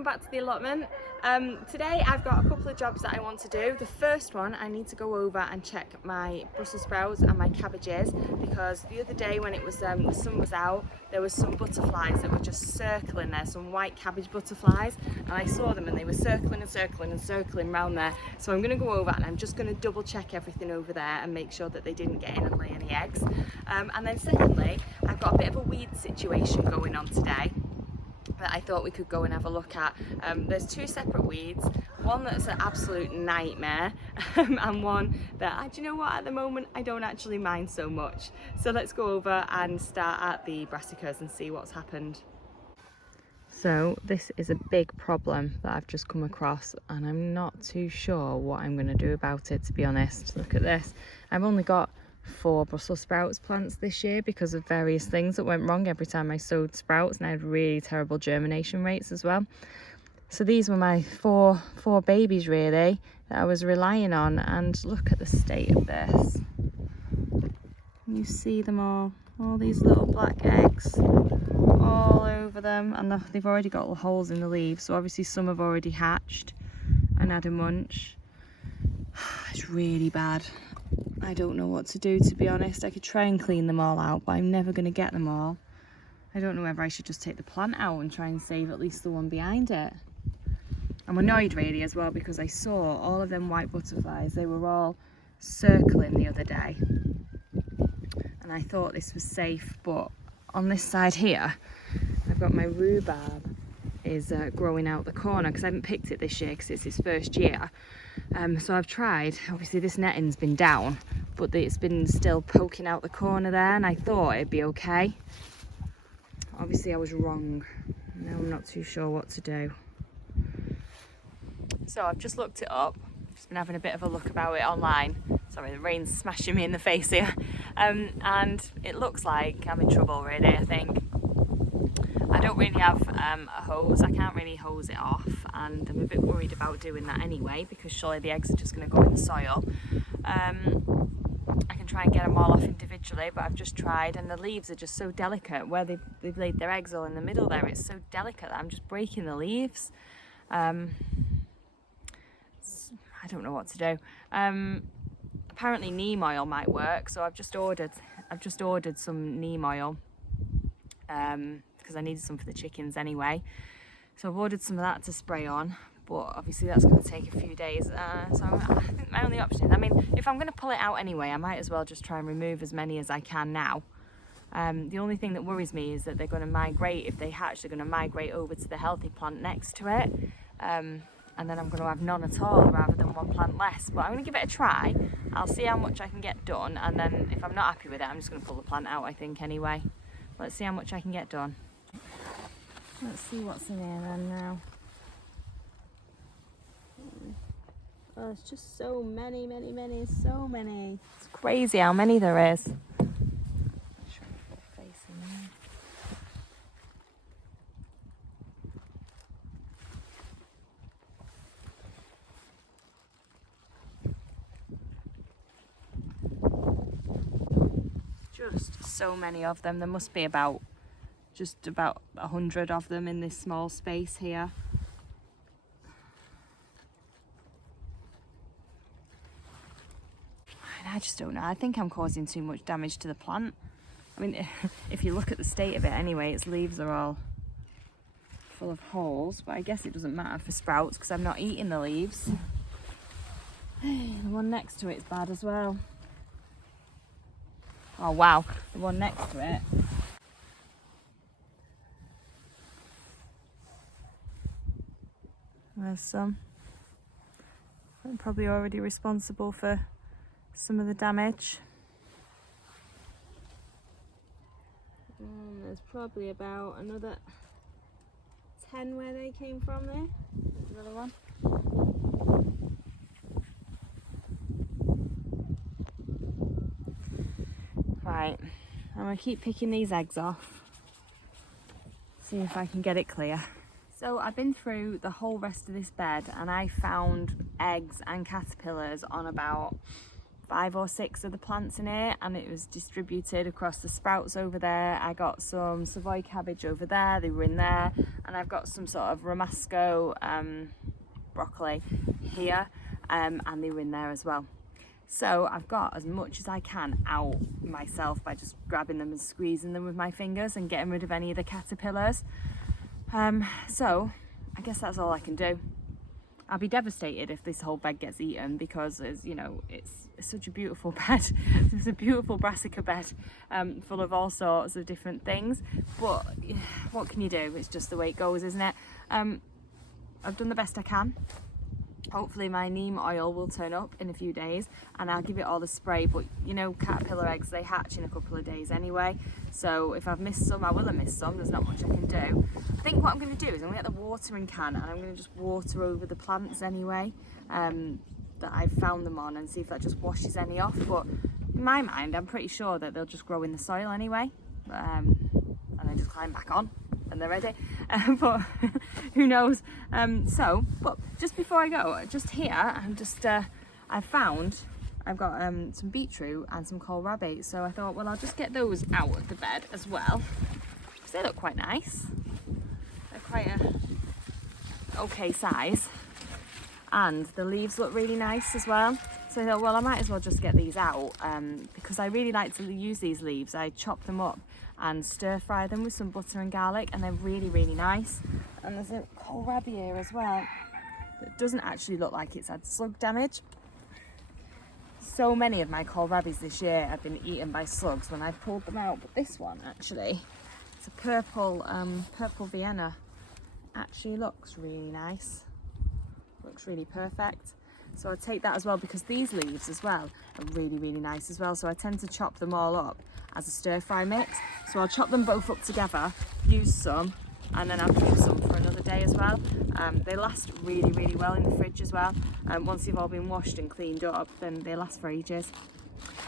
welcome back to the allotment. Today I've got a couple of jobs that I want to do. The first one, I need to go over and check my Brussels sprouts and my cabbages, because the other day when it was the sun was out, there was some butterflies that were just circling there, some white cabbage butterflies, and I saw them and they were circling and circling and circling around there. So I'm going to go over and I'm just going to double check everything over there and make sure that they didn't get in and lay any eggs. And then secondly, I've got a bit of a weed situation going on today that I thought we could go and have a look at. There's two separate weeds, one that's an absolute nightmare and one that, do you know what, at the moment I don't actually mind so much. So let's go over and start at the brassicas and see what's happened. So this is a big problem that I've just come across and I'm not too sure what I'm going to do about it, to be honest. Look at this. I've only got 4 Brussels sprouts plants this year because of various things that went wrong every time I sowed sprouts, and I had really terrible germination rates as well. So these were my four babies really that I was relying on, and look at the state of this. Can you see them all these little black eggs all over them, and they've already got holes in the leaves, so obviously some have already hatched and had a munch. It's really bad. I don't know what to do, to be honest. I could try and clean them all out, but I'm never going to get them all. I don't know whether I should just take the plant out and try and save at least the one behind it. I'm annoyed really as well because I saw all of them white butterflies. They were all circling the other day and I thought this was safe, but on this side here I've got my rhubarb is growing out the corner because I haven't picked it this year because it's its first year. So I've tried, obviously this netting's been down, but it's been still poking out the corner there, and I thought it'd be okay. Obviously I was wrong. Now I'm not too sure what to do. So I've just looked it up, just been having a bit of a look about it online. Sorry, the rain's smashing me in the face here. And it looks like I'm in trouble really, I think. I don't really have a hose, I can't really hose it off, and I'm a bit worried about doing that anyway because surely the eggs are just going to go in the soil. I can try and get them all off individually, but I've just tried, and the leaves are just so delicate where they've laid their eggs all in the middle there. It's so delicate that I'm just breaking the leaves. I don't know what to do. Apparently neem oil might work, so I've just ordered some neem oil. Because I needed some for the chickens anyway, so I've ordered some of that to spray on, but obviously that's going to take a few days, so I think my only option is, I mean, if I'm going to pull it out anyway, I might as well just try and remove as many as I can now. The only thing that worries me is that they're going to migrate, if they hatch, they're going to migrate over to the healthy plant next to it, and then I'm going to have none at all rather than one plant less. But I'm going to give it a try. I'll see how much I can get done, and then if I'm not happy with it, I'm just going to pull the plant out, I think, anyway. Let's see how much I can get done. Let's see what's in here then now. Oh, it's just so many, so many. It's crazy how many there is. Try and put a face in there. Just so many of them. There must be just about 100 of them in this small space here. And I just don't know. I think I'm causing too much damage to the plant. I mean, if you look at the state of it anyway, its leaves are all full of holes, but I guess it doesn't matter for sprouts because I'm not eating the leaves. The one next to it's bad as well. Oh wow, the one next to it. There's some. I'm probably already responsible for some of the damage. And there's probably about another 10 where they came from there. There's another one. Right, I'm going to keep picking these eggs off. See if I can get it clear. So I've been through the whole rest of this bed and I found eggs and caterpillars on about 5 or 6 of the plants in here, and it was distributed across the sprouts over there. I got some Savoy cabbage over there, they were in there, and I've got some sort of Ramasco broccoli here, and they were in there as well. So I've got as much as I can out myself by just grabbing them and squeezing them with my fingers and getting rid of any of the caterpillars. So I guess that's all I can do. I'll be devastated if this whole bed gets eaten, because it's, you know, it's such a beautiful bed. It's a beautiful brassica bed, full of all sorts of different things. But what can you do? It's just the way it goes, isn't it? I've done the best I can. Hopefully my neem oil will turn up in a few days, and I'll give it all the spray. But you know, caterpillar eggs, they hatch in a couple of days anyway, so if I've missed some, I will have missed some. There's not much I can do. I think what I'm going to do is I'm going to get the watering can, and I'm going to just water over the plants anyway that I've found them on, and see if that just washes any off. But in my mind, I'm pretty sure that they'll just grow in the soil anyway, and then just climb back on and they're ready. But who knows. But just before I go, just here, I've got some beetroot and some kohlrabi, so I thought, well, I'll just get those out of the bed as well, because they look quite nice. They're quite a okay size, and the leaves look really nice as well. So I thought, well, I might as well just get these out, because I really like to use these leaves. I chop them up and stir fry them with some butter and garlic, and they're really, really nice. And there's a kohlrabi here as well that doesn't actually look like it's had slug damage. So many of my kohlrabis this year have been eaten by slugs when I've pulled them out, but this one actually, it's a purple Vienna, actually looks really nice, looks really perfect. So I'll take that as well, because these leaves as well are really, really nice as well. So I tend to chop them all up as a stir fry mix. So I'll chop them both up together, use some, and then I'll keep some for another day as well. They last really, really well in the fridge as well. Once they've all been washed and cleaned up, then they last for ages.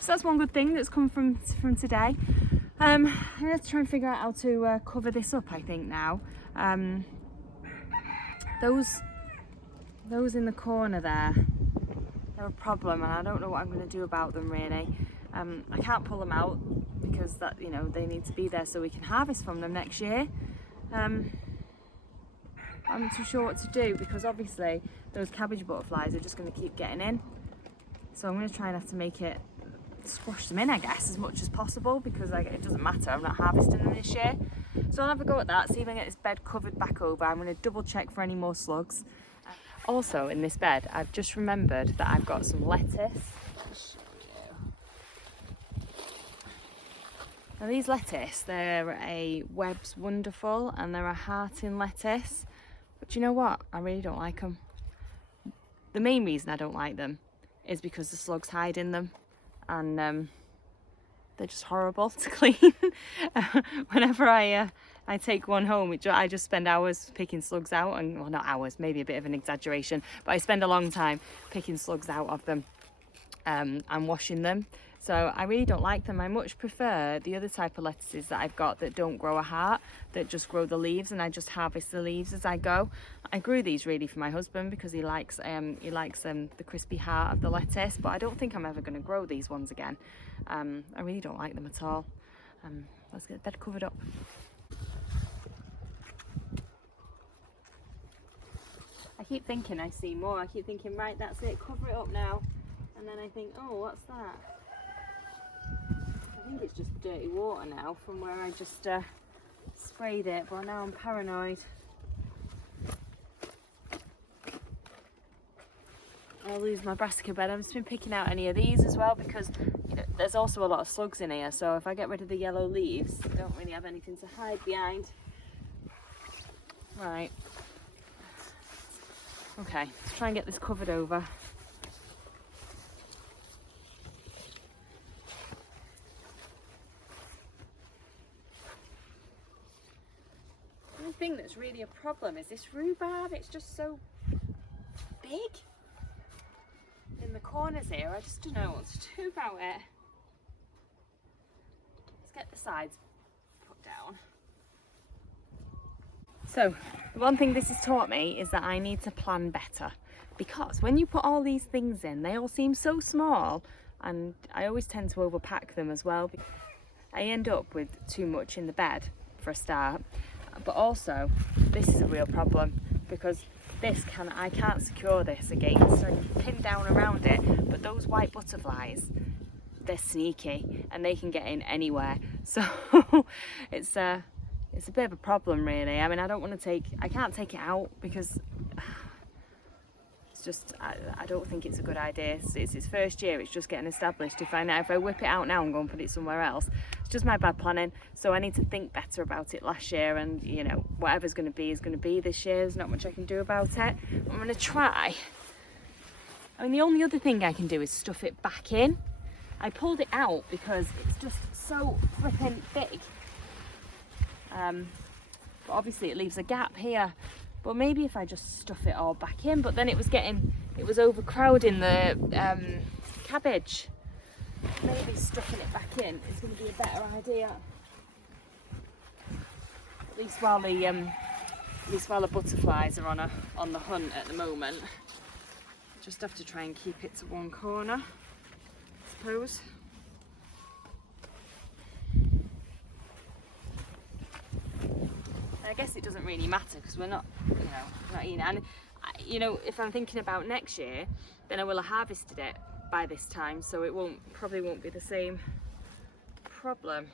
So that's one good thing that's come from today. I'm going to try and figure out how to cover this up, I think, now. Those in the corner there, they're a problem, and I don't know what I'm going to do about them really. I can't pull them out because that, you know, they need to be there so we can harvest from them next year. I'm not too sure what to do, because obviously those cabbage butterflies are just going to keep getting in. So I'm going to try and have to make it, squash them in, I guess, as much as possible, because it doesn't matter, I'm not harvesting them this year. So I'll have a go at that, see if I can get this bed covered back over. I'm going to double check for any more slugs. Also in this bed, I've just remembered that I've got some lettuce. Now these lettuce, they're a Webb's Wonderful, and they're a hearting lettuce. But you know what? I really don't like them. The main reason I don't like them is because the slugs hide in them, and they're just horrible to clean. Whenever I take one home, I just spend hours picking slugs out, and well, not hours, maybe a bit of an exaggeration, but I spend a long time picking slugs out of them and washing them. So I really don't like them. I much prefer the other type of lettuces that I've got that don't grow a heart, that just grow the leaves, and I just harvest the leaves as I go. I grew these really for my husband because he likes the crispy heart of the lettuce, but I don't think I'm ever going to grow these ones again. I really don't like them at all. Let's get the bed covered up. I keep thinking I see more. I keep thinking, right, that's it, cover it up now. And then I think, oh, what's that? I think it's just dirty water now from where I just sprayed it, but now I'm paranoid. I'll lose my brassica bed. I've just been picking out any of these as well, because you know, there's also a lot of slugs in here, so if I get rid of the yellow leaves, I don't really have anything to hide behind. Right. Okay, let's try and get this covered over. The only thing that's really a problem is this rhubarb. It's just so big in the corners here. I just don't know what to do about it. Let's get the sides put down. So, the one thing this has taught me is that I need to plan better, because when you put all these things in, they all seem so small, and I always tend to overpack them as well. I end up with too much in the bed for a start, but also this is a real problem because I can't secure this against, so I can pin down around it, but those white butterflies, they're sneaky and they can get in anywhere. So it's a bit of a problem really. I mean, I can't take it out because it's just, I don't think it's a good idea. It's its first year, it's just getting established. If I whip it out now and go and put it somewhere else, it's just my bad planning. So I need to think better about it last year, and you know, whatever's going to be is going to be this year. There's not much I can do about it. I'm going to try. I mean, the only other thing I can do is stuff it back in. I pulled it out because it's just so flipping big. But obviously it leaves a gap here. But maybe if I just stuff it all back in, but then it was overcrowding the cabbage. Maybe stuffing it back in is going to be a better idea. At least while the butterflies are on the hunt at the moment. Just have to try and keep it to one corner, I suppose. I guess it doesn't really matter because we're not, not eating it. And if I'm thinking about next year, then I will have harvested it by this time, so it probably won't be the same problem.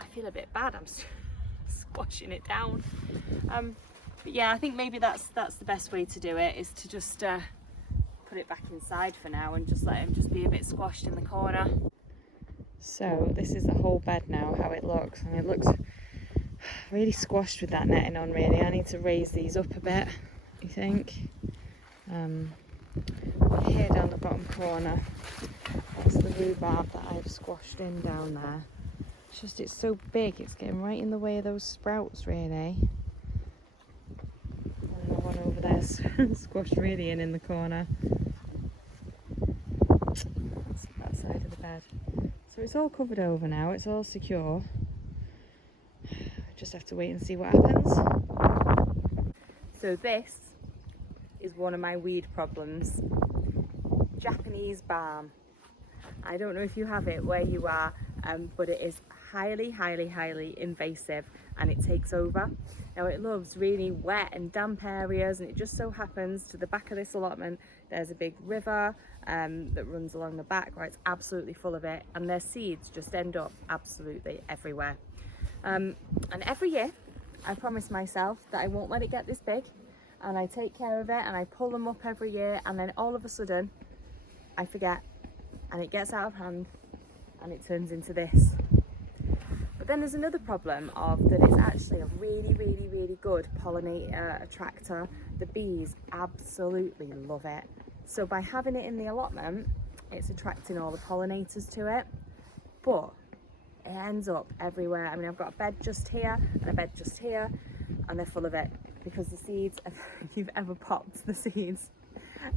I feel a bit bad. I'm squashing it down. But yeah, I think maybe that's the best way to do it, is to just put it back inside for now and just let him just be a bit squashed in the corner. So this is the whole bed now, how it looks, and it looks really squashed with that netting on really. I need to raise these up a bit, I think. Here down the bottom corner, that's the rhubarb that I've squashed in down there. It's so big, it's getting right in the way of those sprouts really. And the one over there squashed really in the corner. That's that side of the bed. So it's all covered over now, it's all secure. Just have to wait and see what happens. So this is one of my weed problems. Japanese balm. I don't know if you have it where you are, but it is highly invasive and it takes over. Now it loves really wet and damp areas, and it just so happens to the back of this allotment there's a big river that runs along the back where it's absolutely full of it, and their seeds just end up absolutely everywhere. And every year I promise myself that I won't let it get this big, and I take care of it and I pull them up every year, and then all of a sudden I forget and it gets out of hand and it turns into this. But then there's another problem of that it's actually a really good pollinator attractor. The bees absolutely love it. So by having it in the allotment, it's attracting all the pollinators to it, but it ends up everywhere. I mean, I've got a bed just here and a bed just here, and they're full of it because the seeds, if you've ever popped the seeds,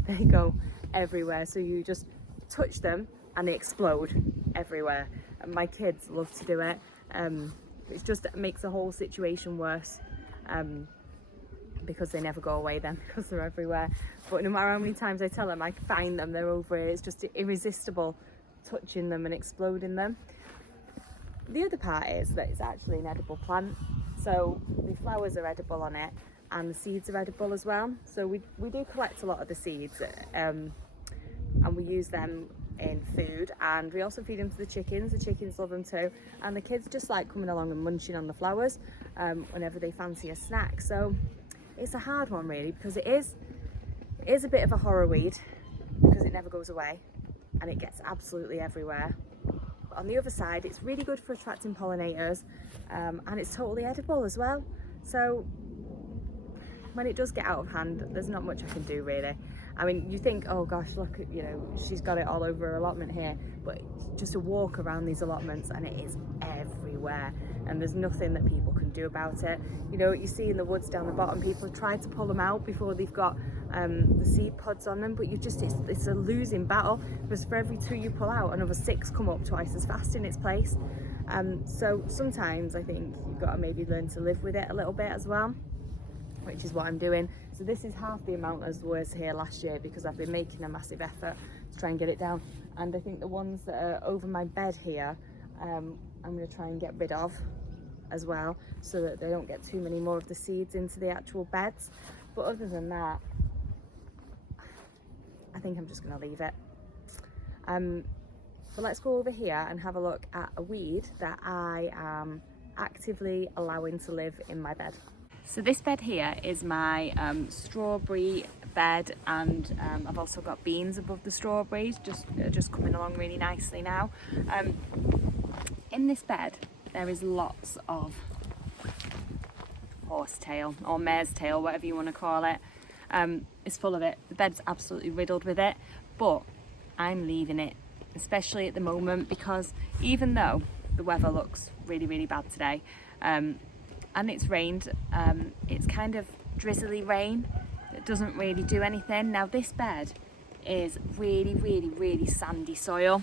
they go everywhere. So you just touch them and they explode everywhere. And my kids love to do it. It makes the whole situation worse because they never go away then because they're everywhere. But no matter how many times I tell them I find them, they're over it. It's just irresistible touching them and exploding them. The other part is that it's actually an edible plant, so the flowers are edible on it and the seeds are edible as well. So we do collect a lot of the seeds and we use them in food, and we also feed them to the chickens. The chickens love them too, and the kids just like coming along and munching on the flowers whenever they fancy a snack. So it's a hard one really, because it is a bit of a horror weed because it never goes away and it gets absolutely everywhere. On the other side, it's really good for attracting pollinators, and it's totally edible as well. So when it does get out of hand, there's not much I can do really. I mean, you think, oh gosh, look, she's got it all over her allotment here, but just a walk around these allotments and it is everywhere, and there's nothing that people can do about it. You see in the woods down the bottom, people have tried to pull them out before they've got the seed pods on them, but it's a losing battle, because for every 2 you pull out, another 6 come up twice as fast in its place. So sometimes I think you've got to maybe learn to live with it a little bit as well, which is what I'm doing. So this is half the amount as was here last year, because I've been making a massive effort to try and get it down. And I think the ones that are over my bed here, I'm going to try and get rid of as well, so that they don't get too many more of the seeds into the actual beds. But other than that, I think I'm just going to leave it. But let's go over here and have a look at a weed that I am actively allowing to live in my bed. So this bed here is my strawberry bed, and I've also got beans above the strawberries, just coming along really nicely now. In this bed there is lots of horsetail or mare's tail, whatever you want to call it. It's full of it. The bed's absolutely riddled with it, but I'm leaving it, especially at the moment, because even though the weather looks really bad today, and it's rained, it's kind of drizzly rain. It doesn't really do anything. Now this bed is really sandy soil.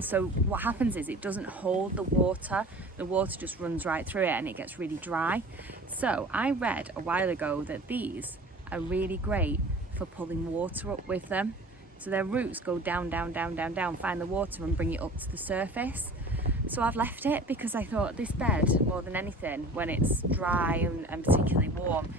So what happens is it doesn't hold the water just runs right through it and it gets really dry. So I read a while ago that these are really great for pulling water up with them. So their roots go down, find the water and bring it up to the surface. So I've left it because I thought this bed, more than anything, when it's dry and particularly warm,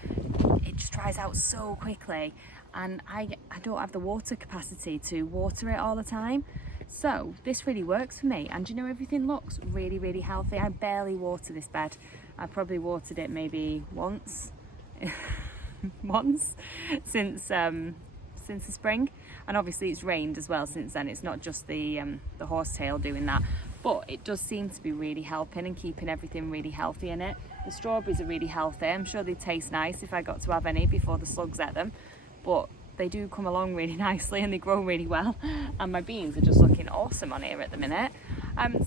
it just dries out so quickly, and I don't have the water capacity to water it all the time. So this really works for me, and you know, everything looks really healthy. I barely water this bed. I probably watered it maybe once since the spring, and obviously it's rained as well since then. It's not just the horsetail doing that, but it does seem to be really helping and keeping everything really healthy in it. The strawberries are really healthy. I'm sure they taste nice if I got to have any before the slugs ate them, but they do come along really nicely and they grow really well, and my beans are just looking awesome on here at the minute.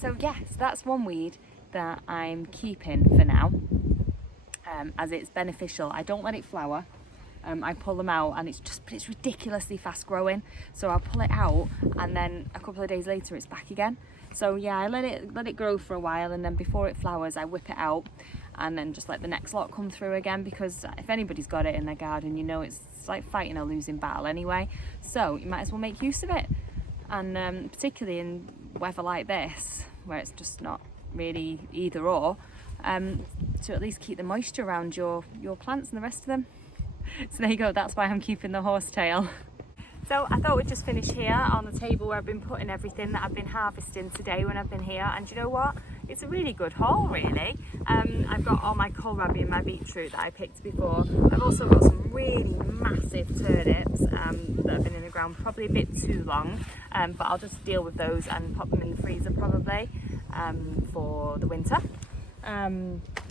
So yes, that's one weed that I'm keeping for now, as it's beneficial. I don't let it flower. I pull them out, and it's ridiculously fast growing. So I'll pull it out, and then a couple of days later it's back again. So yeah, I let it grow for a while, and then before it flowers I whip it out and then just let the next lot come through again, because if anybody's got it in their garden, you know it's like fighting a losing battle anyway. So you might as well make use of it, and particularly in weather like this where it's just not really either or, to at least keep the moisture around your plants and the rest of them. So there you go, that's why I'm keeping the horsetail. So I thought we'd just finish here on the table where I've been putting everything that I've been harvesting today when I've been here, and you know what? It's a really good haul really. I've got all my kohlrabi and my beetroot that I picked before. I've also got some really massive turnips that have been in the ground probably a bit too long, but I'll just deal with those and pop them in the freezer probably for the winter.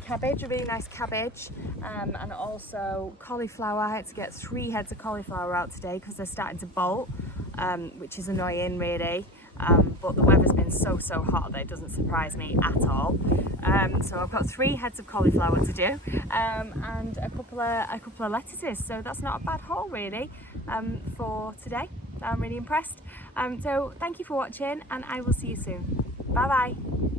Cabbage, a really nice cabbage, and also cauliflower. I had to get 3 heads of cauliflower out today because they're starting to bolt, which is annoying really, but the weather's been so hot that it doesn't surprise me at all. So I've got 3 heads of cauliflower to do, and a couple of lettuces, so that's not a bad haul really for today. I'm really impressed. So thank you for watching, and I will see you soon. Bye bye.